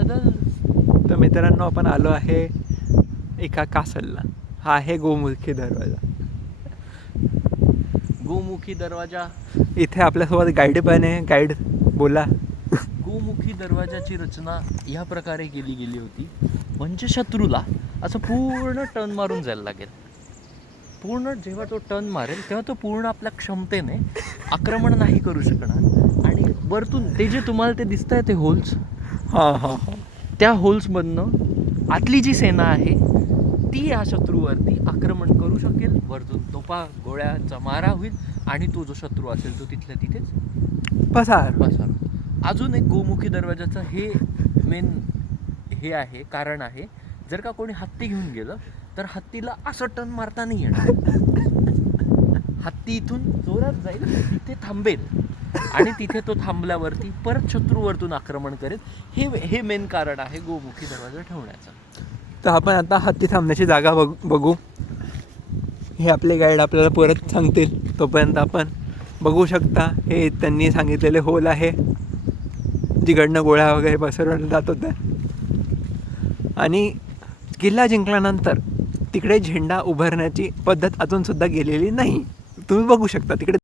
बदल. तर मित्रांनो, आपण आलो आहे एका कासलला. हा आहे गोमुखी दरवाजा. गोमुखी दरवाजा. इथे आपल्यासोबत गाईड पण आहे. गाईड बोला. गोमुखी दरवाजाची रचना या प्रकारे केली गेली होती, म्हणजे शत्रूला असं पूर्ण टर्न मारून जायला लागेल. पूर्ण जेव्हा तो टर्न मारेल तेव्हा तो पूर्ण आपल्या क्षमतेने आक्रमण नाही करू शकणार. आणि वरतून ते जे तुम्हाला ते दिसत आहे ते होल्स, हां हां हां. त्या होल्समधनं आतली जी सेना आहे ती या शत्रूवरती आक्रमण करू शकेल. वरतून तोफा गोळ्याचा मारा होईल आणि तो जो शत्रू असेल तो तिथल्या तिथेच पसार. अजून एक गोमुखी दरवाजाचं हे मेन हे आहे, कारण आहे, जर का कोणी हत्ती घेऊन गेलं तर हत्तीला असं टर्न मारता नाही येणार. हत्ती इथून जोरात जाईल, तिथे थांबेल आणि तिथे तो थांबल्यावरती परत शत्रूवरतून आक्रमण करेल. हे मेन कारण आहे गोमुखी दरवाजा ठेवण्याचं. तर आपण आता हत्ती थांबण्याची जागा बघू. हे आपले गाईड आपल्याला परत सांगतील. तोपर्यंत आपण बघू शकता, हे त्यांनी सांगितलेले होल आहे जिकडनं गोळ्या वगैरे पसरवल्या जात होत्या. आणि किल्ला जिंकल्यानंतर तिकडे झेंडा उभारण्याची पद्धत अजूनसुद्धा गेलेली नाही. तुम्ही बघू शकता तिकडे